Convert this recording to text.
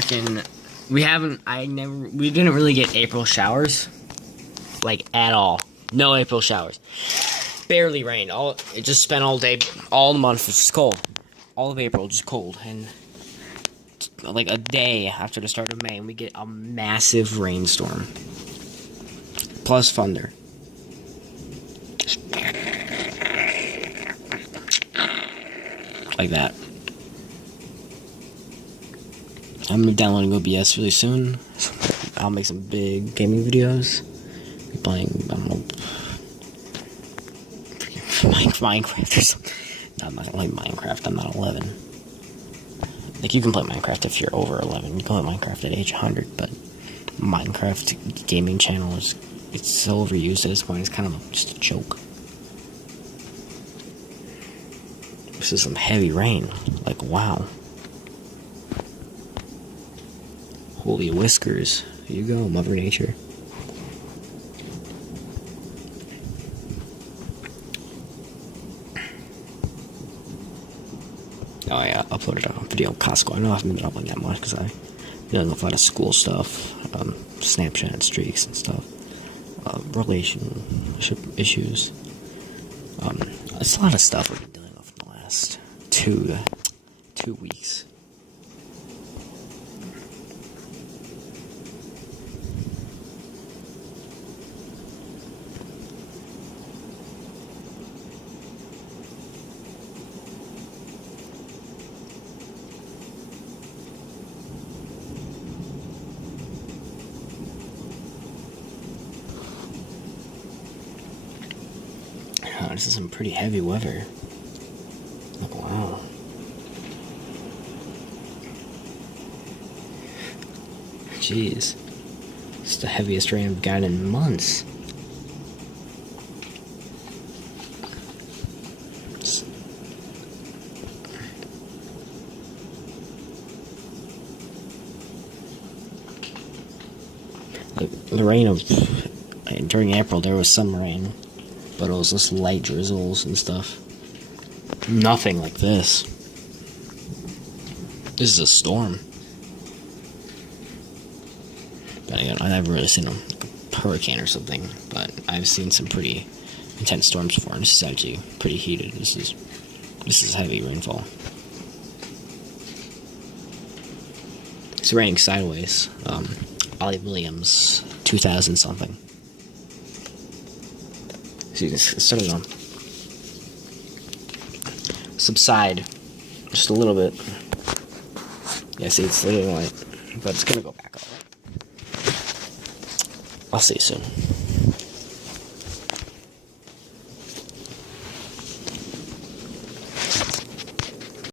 freaking. We didn't really get April showers. Like, at all. No April showers. Barely rained. It just spent all day, all the month, it's just cold. All of April, just cold. And, like, a day after the start of May, we get a massive rainstorm. Plus thunder. Like that. I'm downloading OBS really soon. I'll make some big gaming videos. Be playing, I don't know, Minecraft or something. No, I'm not gonna play Minecraft. I'm not 11. Like, you can play Minecraft if you're over 11. You can play Minecraft at age 100, but Minecraft gaming channel it's so overused at this point. It's kind of just a joke. This is some heavy rain. Like, wow. Holy whiskers. Here you go, Mother Nature. Oh yeah, uploaded a video on Costco. I know I haven't been uploading that much because I'm dealing with a lot of school stuff, Snapchat streaks and stuff, relationship issues. It's a lot of stuff we've been dealing with in the last two weeks. This is some pretty heavy weather. Like, wow. Jeez. It's the heaviest rain I've gotten in months. Like, the rain of... During April, there was some rain. But it was just light drizzles and stuff. Nothing like this. This is a storm. But again, I've never really seen a hurricane or something. But I've seen some pretty intense storms before, and this is actually pretty heated. This is heavy rainfall. It's raining sideways. Ollie Williams, 2000 something. So you can start to subside just a little bit. Yeah, see, it's a little light, but it's gonna go back up. I'll see you soon.